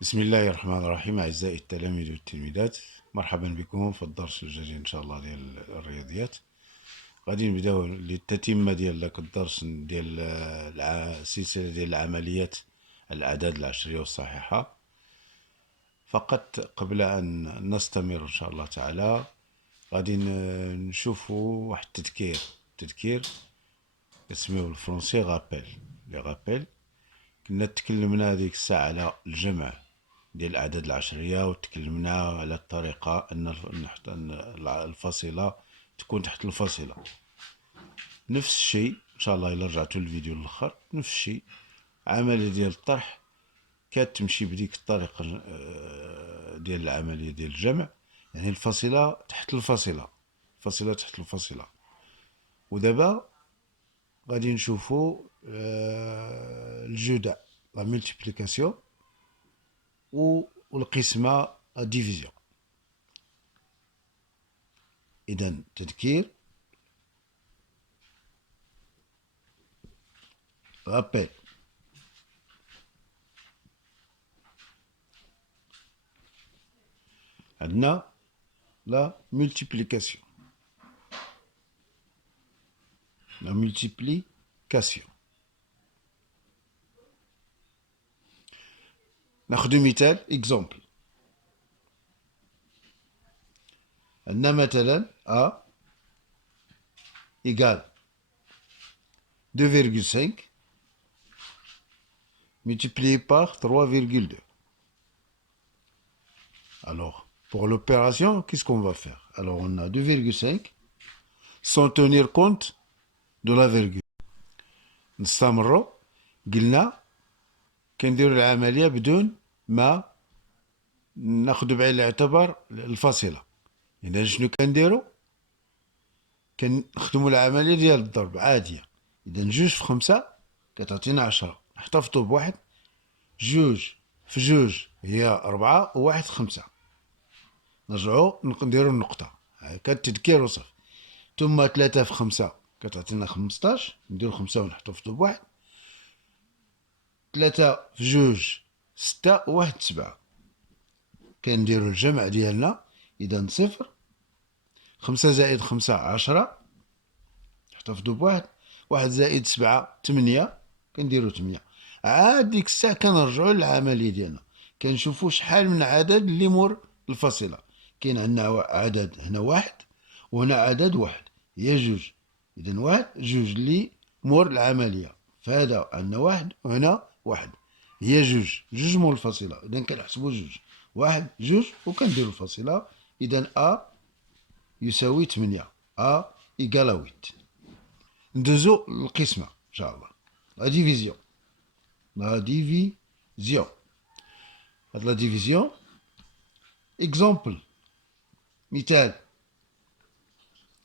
بسم الله الرحمن الرحيم. أعزائي التلاميذ والتلميذات، مرحبا بكم في الدرس الجديد إن شاء الله ديال الرياضيات. غادي نبداو للتتمة ديال داك الدرس ديال السلسلة ديال العمليات الأعداد العشرية والصحيحة. فقط قبل أن نستمر إن شاء الله تعالى غادي نشوفوا واحد التذكير اسمه بالفرنسي غابيل. لي غابيل كنا تكلمنا هذيك الساعة على الجمع ديال الأعداد العشرية، وتكلمنا على الطريقة أن الفاصلة تكون تحت الفاصلة. نفس الشيء إن شاء الله إلا رجعتوا للفيديو الآخر، نفس الشيء عملية ديال الطرح كتمشي بديك الطريقة ديال العملية ديال الجمع، يعني الفاصلة تحت الفاصلة، الفاصلة تحت الفاصلة. ودابا غادي نشوفوا الجداء، لا ملتيبليكاسيون والقسمة الديفيزيون. إذا تذكير، رابيل. عندنا لا ملتيبليكاسيون، لا ملتيبليكاسيون. ناخذ مثال اكزومبل. عندنا مثلا A égale 2,5 multiplié par 3,2. Alors, pour l'opération, qu'est-ce qu'on va faire? Alors, on a 2,5 sans tenir compte de la virgule. نستمروا، قلنا كنديروا العملية بدون ما ناخذ بعين الاعتبار الفاصلة. إذا شنو كنديروا؟ كنخدموا العملية ديال الضرب عادية. إذا 2 في 5 كتعطينا 10، نحتفظوا بواحد. 2 في 2 هي 4، وواحد 5. نرجعوا نديروا النقطة، كالتذكير وصف. ثم 3 في 5 كتعطينا 15، نديرو 5 ونحتفظوا بواحد. 3 في 2 6، وواحد 7. كنديرو الجمع ديالنا. إذا 0، 5 زائد 5 10، نحتفظوا بواحد. 1 زائد 7 8، كنديرو 8. عاد ديك الساعة كنرجعو للعملية ديالنا، كنشوفو شحال من عدد اللي مور الفاصلة. كاين عندنا عدد هنا واحد، وهنا عدد واحد هي 2. إذا 1 2 اللي مور العملية، فهذا عندنا واحد وهنا واحد هي 2 مور الفاصلة. إذا كنحسبو 2 1 2 وكنديرو الفاصلة. إذا أ يساوي 8، أ إيكالا 8. ندوزو للقسمة إن شاء الله، لا ديفيزيون. لا ديفيزيون، هاد لا ديفيزيون اكزومبل، مثال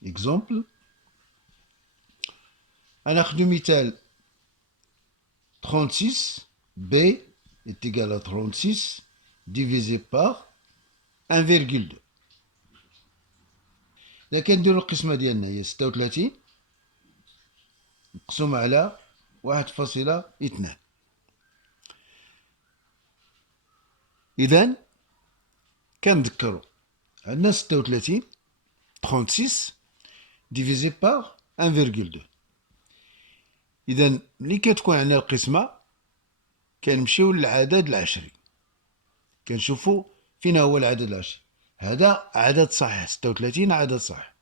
اكزومبل. غناخدو مثال 36 B est égal à 36 divisé par 1,2. إذا كنديرو القسمة ديالنا هي 36 مقسومة على 1,2. إذا كنذكرو عندنا 36 36 divisé par 1,2. إذا ملي كتكون عندنا القسمة كنمشيو للعدد العشري، كنشوفو فين هو العدد العشري. هذا عدد صحيح، 36 عدد صحيح.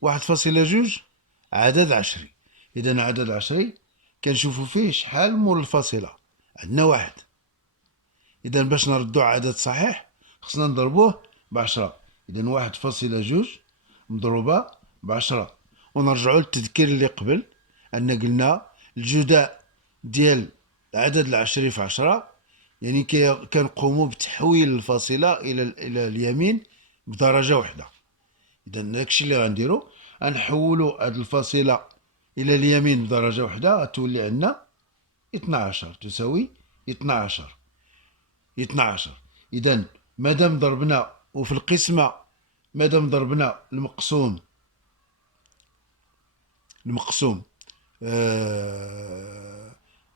1,2 عدد عشري. إذا عدد عشري كنشوفو فيه شحال مور الفاصلة، عندنا واحد. إذا باش نردو عدد صحيح خصنا نضربوه ب10. إذا 1,2 مضروبة ب10. ونرجعو للتذكير اللي قبل، أن قلنا الجداء ديال العدد العشري في 10، يعني كنقوموا بتحويل الفاصلة إلى اليمين بدرجة واحدة. إذا داكشي اللي غنديرو، غنحولو هاد الفاصلة إلى اليمين بدرجة واحدة، غتولي عندنا 12 تساوي 12. 12. إذا مادام ضربنا وفي القسمة، مادام ضربنا المقسوم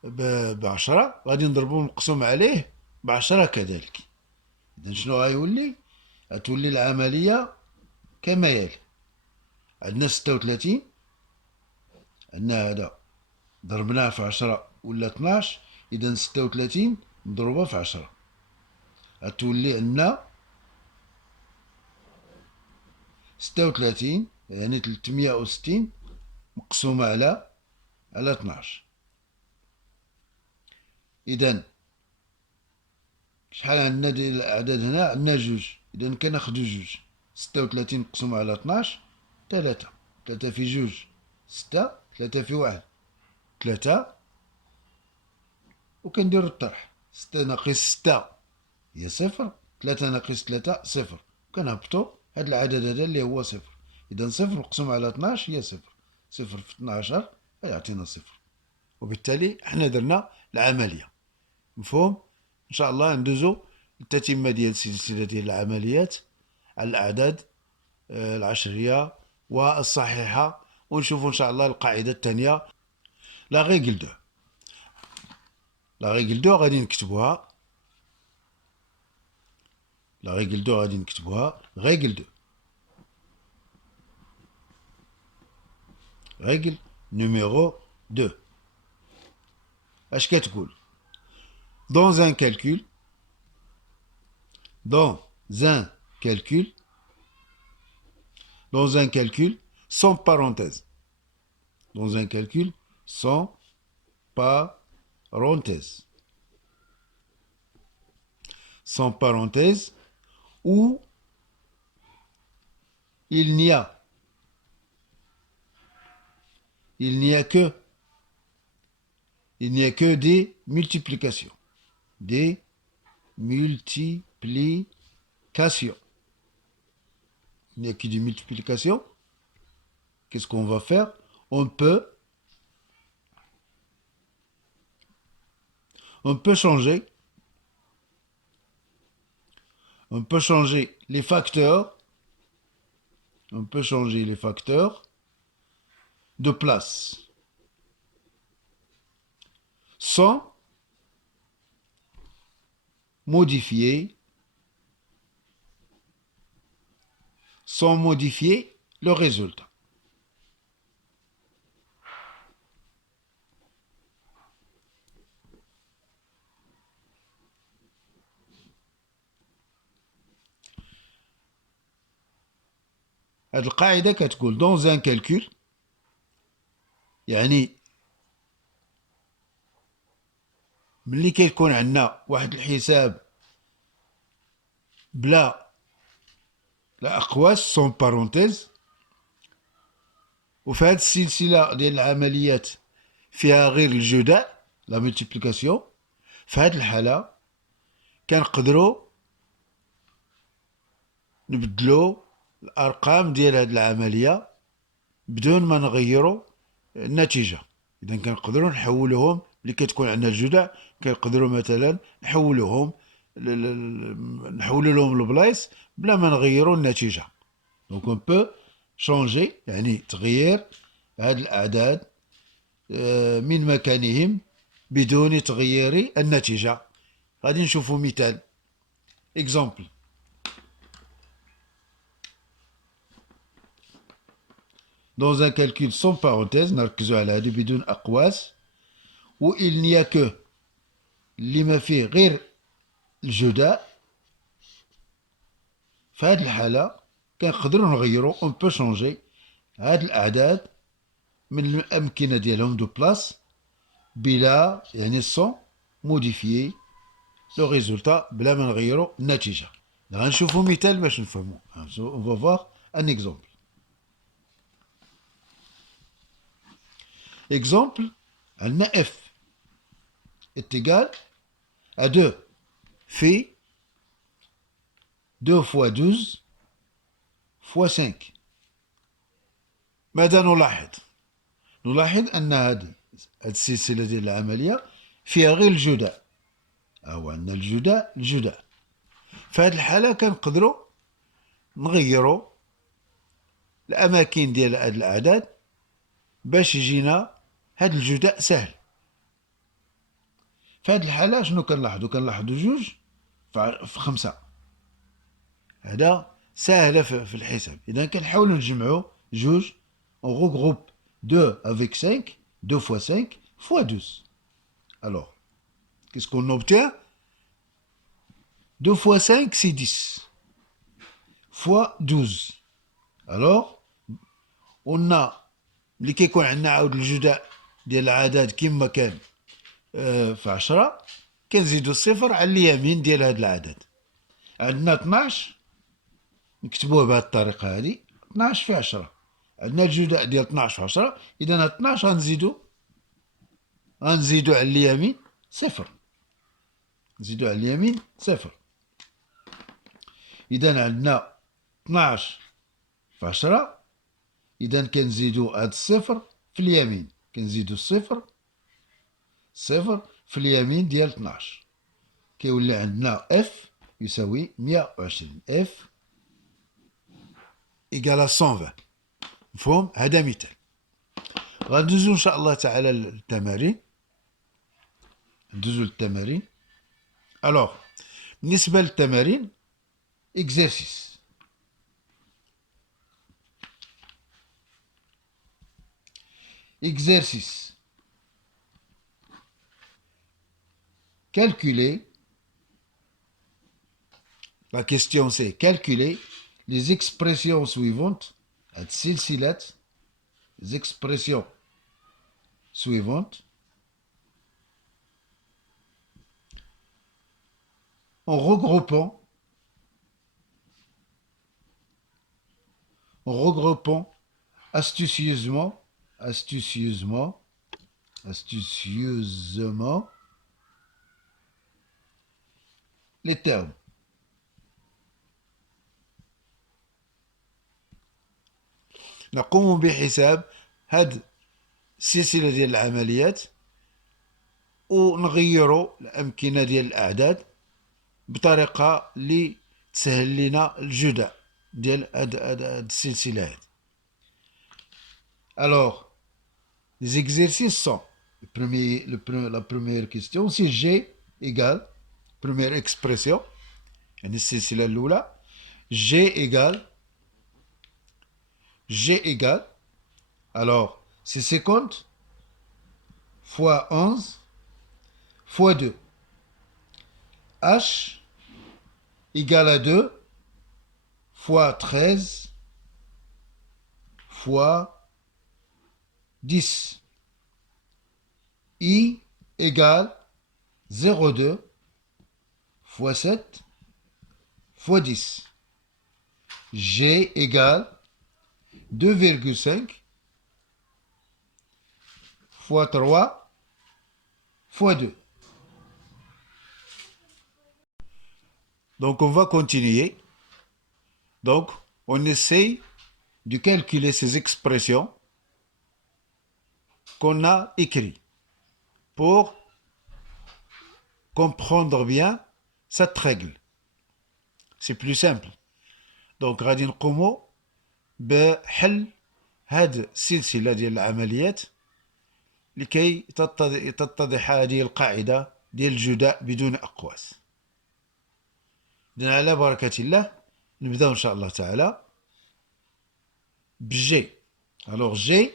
ب10، غادي نضربو المقسوم عليه ب10 كذلك. إذا شنو غيولي؟ غتولي العملية كما يلي: عندنا 36، عندنا هذا ضربناه في 10 ولا 12، إذا 36 مضروبة في 10 غتولي عندنا 36، يعني 360 مقسومة على 12. إذا شحال عندنا ديال الأعداد هنا؟ عندنا جوج، إذا كناخدو جوج. 36 مقسومة على 12 3. 3 في جوج 6، 3 في واحد 3، وكنديرو الطرح. 6 ناقص 6 هي صفر، 3 ناقص 3 صفر، كنهبطو هاد العدد هذا اللي هو صفر. إذا صفر مقسوم على 12 هي صفر، صفر في 12 غيعطينا صفر. وبالتالي حنا درنا العملية. مفهوم؟ إن شاء الله ندوزو التتمة ديال السلسلة ديال العمليات على الأعداد العشرية والصحيحة، ونشوفو إن شاء الله القاعدة الثانية لا ريغل دو. لا ريغل دو غادي نكتبوها. لا ريغل دو غادي نكتبوها ريغل دو. ريغل نيميرو 2 اش كتقول؟ dans un calcul dans un calcul dans un calcul sans parenthèse. Dans un calcul sans parenthèse. Sans parenthèse, où il n'y a que des multiplications. Des multiplications. Il n'y a que des multiplications. Qu'est-ce qu'on va faire? On peut changer. On peut changer les facteurs. On peut changer les facteurs de place sans modifier le résultat. هاد القاعدة كتقول dans un calcul، يعني ملي كيكون عندنا واحد الحساب بلا أقواس سون بارونتيز، وفي هاد السلسلة ديال العمليات فيها غير الجداء لا ملتيبليكاسيون، في هاد الحالة كنقدرو نبدلو الأرقام ديال هاد العملية بدون ما نغيرو النتيجة. إذا كنقدرو نحولوهم، ملي كتكون عندنا الجداء كنقدرو مثلا نحولو لهم البلايص بلا ما نغيرو النتيجة. دونك اون بو شونجي، يعني تغيير هاد الأعداد من مكانهم بدون تغيير النتيجة. غادي نشوفو مثال. اكزامبل: dans un calcul sans parenthèse، نركزو على هادو بدون أقواس، و il n'y a que اللي ما فيه غير الجداء، في هاد الحالة كنقدرو نغيرو اون بو شونجي هاد الأعداد من الأمكنة ديالهم دو بلاص بلا، يعني سون موديفيي لو ريزولتا، بلا ما نغيرو النتيجة. غنشوفو مثال باش نفهمو. on va voir un exemple. Exemple, عندنا f est égal à 2 في 2 fois 12 fois 5. ماذا نلاحظ؟ نلاحظ أن هذه السلسلة ديال العملية فيها غير الجداء. أو عندنا الجداء. في هذه الحالة كنقدروا نغيروا الأماكن ديال هاد الأعداد باش يجينا هاد الجداء سهل. في هذه الحالة شنو كنلاحظوا؟ كنلاحظوا جوج في خمسة. هذا ساهلة في الحساب. إذا كنحاولوا نجمعوا جوج. On regroupe 2 avec 5, 2 fois 5 fois 12. Alors, qu'est-ce qu'on obtient? 2 fois 5, c'est 10. Fois 12. Alors, on a اللي كيكون عندنا عاود الجداء ديال العدد كما كان في 10 كنزيدو الصفر على اليمين ديال هذا العدد. عندنا 12 نكتبوه بهذه الطريقة هذه. 12 في 10 عندنا الجداء ديال 12 في 10. إذا 12 غنزيدو على اليمين صفر. نزيدو على اليمين صفر. إذا عندنا 12 في 10. إذا كنزيدو هاد الصفر في اليمين. كنزيدو الصفر في اليمين ديال 12. كيولي عندنا اف يساوي 120. اف إيكال 120. مفهوم؟ هذا مثال. غندوزو إن شاء الله تعالى للتمارين. ندوزو للتمارين. ألوغ بالنسبة للتمارين exercice. Exercice. Calculer. La question c'est calculer les expressions suivantes. Les expressions suivantes en regroupant astucieusement les termes. نقوم بحساب هاد السلسلة ديال العمليات ونغيروا الأمكنة ديال الأعداد بطريقة اللي تسهل لنا الجداء ديال هاد السلسلة هاد. Alors, les exercices sont la première question, c'est G égale, première expression, يعني السلسلة الأولى. G égale, alors c'est 50 fois 11 fois 2. H égale à 2 fois 13 fois 10. I égale 0,2 fois 7 fois 10. G égale 2,5 fois 3 fois 2. Donc on va continuer. Donc on essaye de calculer ces expressions qu'on a écrites pour comprendre bien cette règle. C'est plus simple. Donc غادي نقوموا بحل هاد السلسلة ديال العمليات لكي تتضح هذه القاعدة ديال الجداء بدون أقواس. إذن على بركة الله نبدأ إن شاء الله تعالى بجي. Alors G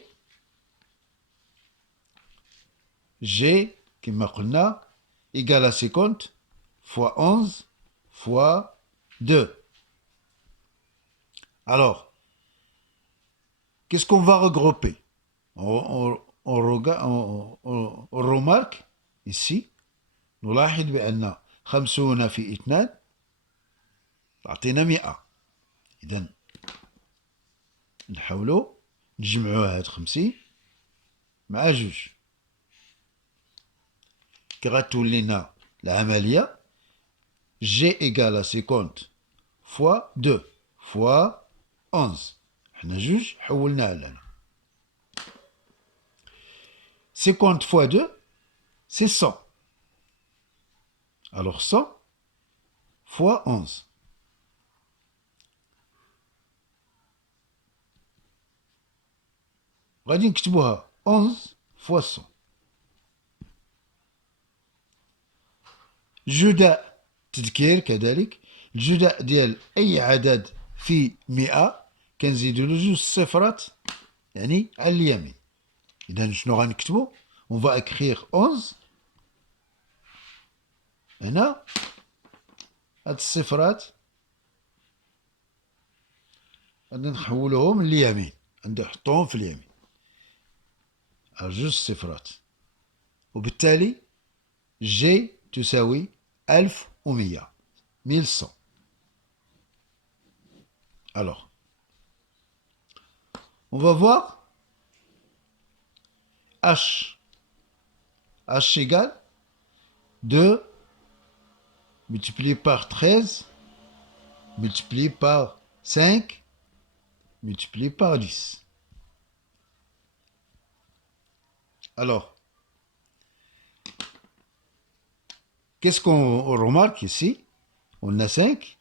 كما قلنا égale à 50 fois 11 fois 2. Alors, qu'est-ce qu'on va regrouper? On remarque ici, نلاحظ بأن 50 في 2 تعطينا 100. إذن نحاولوا نجمعوا هاد 50 مع جوج كي غتولي لنا العملية G égale à 50 fois 2 fois 11. حنا جوج حولناها لنا. 50 fois 2 c'est 100. Alors 100 fois 11. غادي نكتبوها 11 fois 100. جداء تذكير كذلك، الجداء ديال أي عدد في 100 كنزيدو له جوج صفرات يعني على اليمين. إذا شنو غنكتبو؟ on va écrire 11 هنا، هاد الصفرات غادي نحولوهم لليمين، غادي نحطوهم في اليمين جوج صفرات، وبالتالي جي تساوي 1100 1100. Alors, on va voir H. H égale 2 multiplié par 13 multiplié par 5 multiplié par 10. Alors, qu'est-ce qu'on remarque ici? On a 5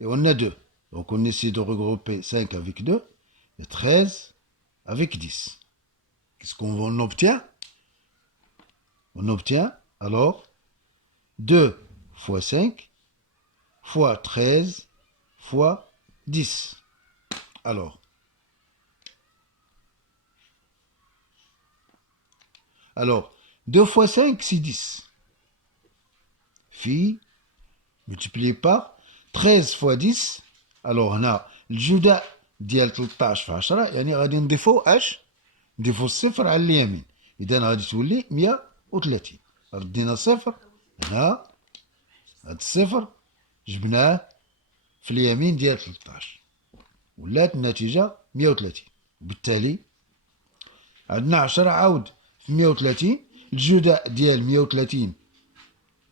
et on a 2. Donc on essaie de regrouper 5 avec 2 et 13 avec 10. Qu'est-ce qu'on obtient? On obtient alors 2 fois 5 fois 13 fois 10. Alors 2 fois 5 c'est 10. Phi multiplié par 13 fois 10. Alors هنا الجداء ديال 13 في 10 يعني غادي نضيفو اش؟ نضيفو الصفر على اليمين، اذا غادي تولي 130. ردينا صفر هنا، هاد الصفر جبناه في اليمين ديال 13 ولات النتيجة 130. وبالتالي عندنا 10 عاود في 130. الجداء ديال 130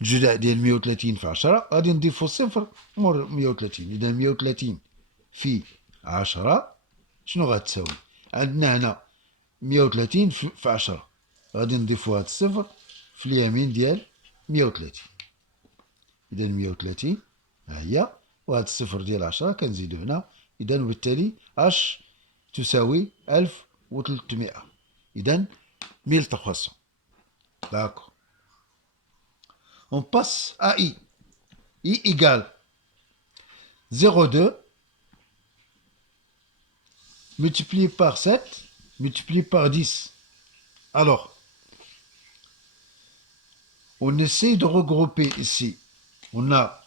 الجداء ديال 130 في 10 غادي نضيفو صفر مور 130. إذا 130 في 10 شنو غتساوي؟ عندنا هنا 130 في 10 غادي نضيفو هاد الصفر في اليمين ديال 130. إذا 130 ها هي، وهاد الصفر ديال 10 كنزيدو هنا. إذا وبالتالي اش تساوي 1300. إذا 1300. D'accord. On passe à I. I égale 0,2 multiplié par 7 multiplié par 10. Alors, on essaie de regrouper ici. On a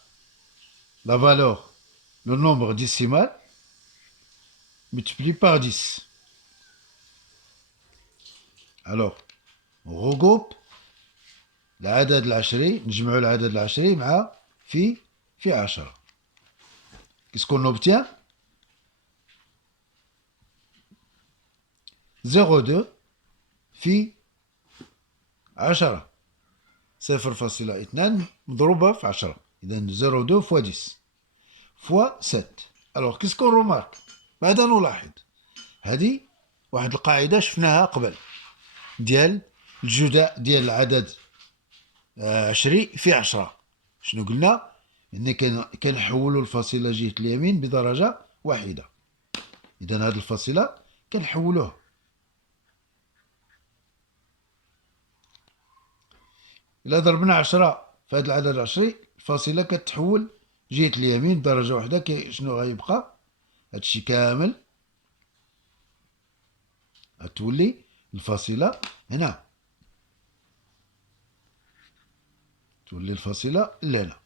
la valeur, le nombre décimal multiplié par 10. Alors, on regroupe العدد العشري، نجمعوا العدد العشري مع في 10. Qu'est-ce qu'on obtient? 0,2 في 10 0.2 مضروبة في 10. إذا 0,2 fois 10 fois 7. Alors qu'est-ce qu'on remarque؟ ماذا نلاحظ؟ هذه واحد القاعدة شفناها قبل ديال الجداء ديال العدد 20 في 10. شنو قلنا؟ إن كنحولوا الفاصلة جهة اليمين بدرجة واحدة. إذا هذه الفاصلة كنحولوها إلا ضربنا 10 في هذا العدد 20 الفاصلة كتحول جهة اليمين بدرجة واحدة. شنو غيبقى؟ هادشي كامل غتولي الفاصلة هنا، تولي الفاصلة لهنا،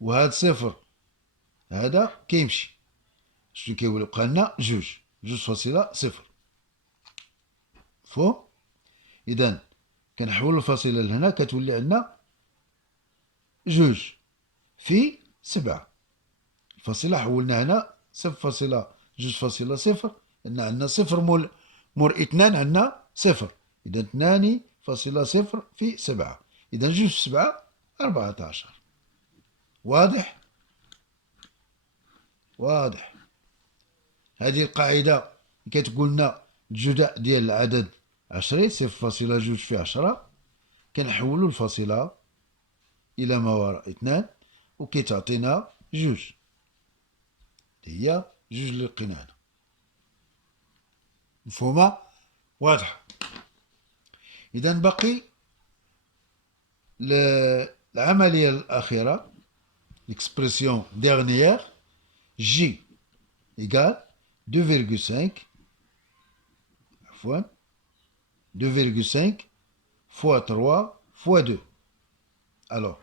وهاد صفر هذا كيمشي. شنو كيبقى لنا؟ جوج فاصلة صفر فوق. إذا كنحول الفاصلة لهنا كتولي عندنا جوج في 7. الفاصلة حولنا هنا 0.2.0 لأن عندنا صفر مور 2 عندنا صفر. إذا 2.0 في 7. إذا جوج في 7 14. واضح؟ واضح. هذه القاعدة كتقول لنا الجداء ديال العدد 20 0.2 في 10 كنحولوا الفاصلة إلى ما وراء 2 وكتعطينا جوج. هي جوج اللي لقينا هنا. مفهومة؟ واضحة. إذا باقي العملية الأخيرة l'expression dernière J égale 2,5 fois 2,5 fois 3 fois 2. Alors,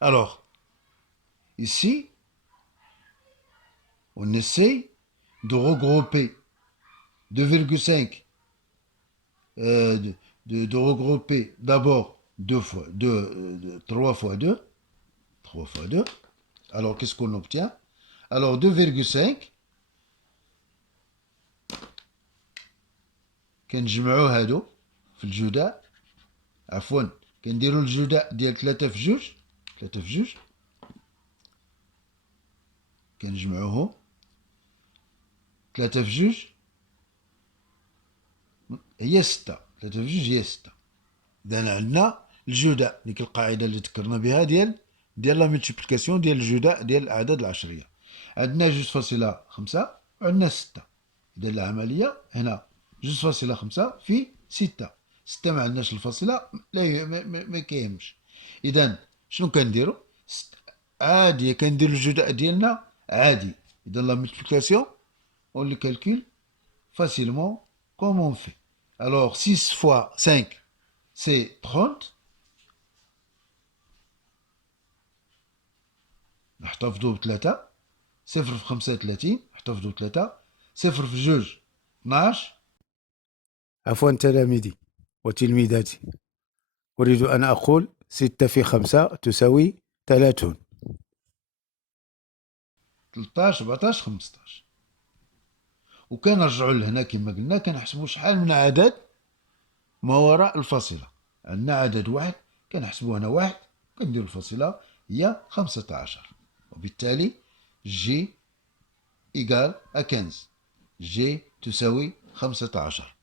alors, ici, on essaie de regrouper 2,5, de regrouper d'abord 2 fois 2, 3 fois 2, 3 fois 2. Alors, qu'est-ce qu'on obtient? Alors, 2,5, كنجمعو هادو في الجداء، عفوا كنديرو الجداء ديال 3 في 2، 3 في 2 كنجمعوهم، 3 في 2 هي 6، 3 في 2 هي 6. إذا عندنا الجداء، ديك القاعدة اللي ذكرنا بها ديال لا ملتيبليكاسيون ديال الجداء ديال الأعداد العشرية. عندنا 2.5 وعندنا 6. إذا العملية هنا 2.5 في 6. 6 ما عندناش الفاصلة، لا ما كاينش. إذا شنو كنديرو؟ عادي كنديرو الجداء ديالنا عادي. إذا لا ملتيبليكاسيون on le calcule facilement comme on fait. Alors 6 fois 5 c'est 30. نحتفظوا بثلاثة. 0 في 5 30. نحتفظوا بثلاثة. 0 في 2 12. عفوا تلاميذي وتلميذاتي، أريد أن أقول 6 في 5 تساوي 30. 13 14 15. وكنرجعوا لهنا كما قلنا كنحسبوا شحال من عدد ما وراء الفاصلة. عندنا عدد واحد كنحسبوا هنا واحد، كنديروا الفاصلة هي 15، وبالتالي جي إيكال 15. جي تساوي 15.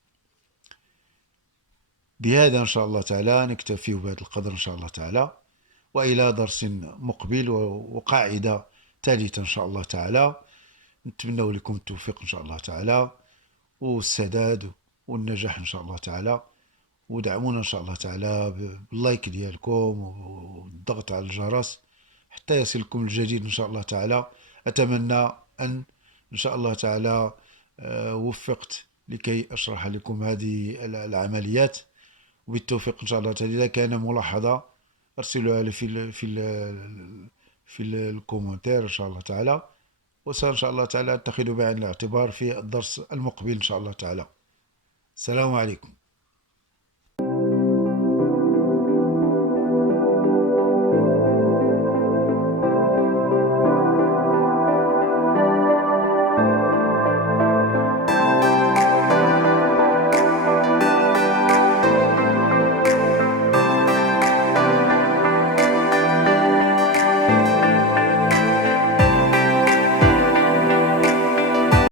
بهذا إن شاء الله تعالى نكتفي بهذا القدر إن شاء الله تعالى، وإلى درس مقبل وقاعدة ثالثة إن شاء الله تعالى. نتمنى لكم التوفيق إن شاء الله تعالى والسداد والنجاح إن شاء الله تعالى. ودعمونا إن شاء الله تعالى باللايك ديالكم والضغط على الجرس حتى يصلكم الجديد إن شاء الله تعالى. أتمنى إن شاء الله تعالى وفقت لكي أشرح لكم هذه العمليات، وبالتوفيق إن شاء الله تعالى. إذا كان ملاحظة أرسلوها لي في الكومنتير إن شاء الله تعالى، وسأل إن شاء الله تعالى أتخذ بعين الاعتبار في الدرس المقبل إن شاء الله تعالى. السلام عليكم.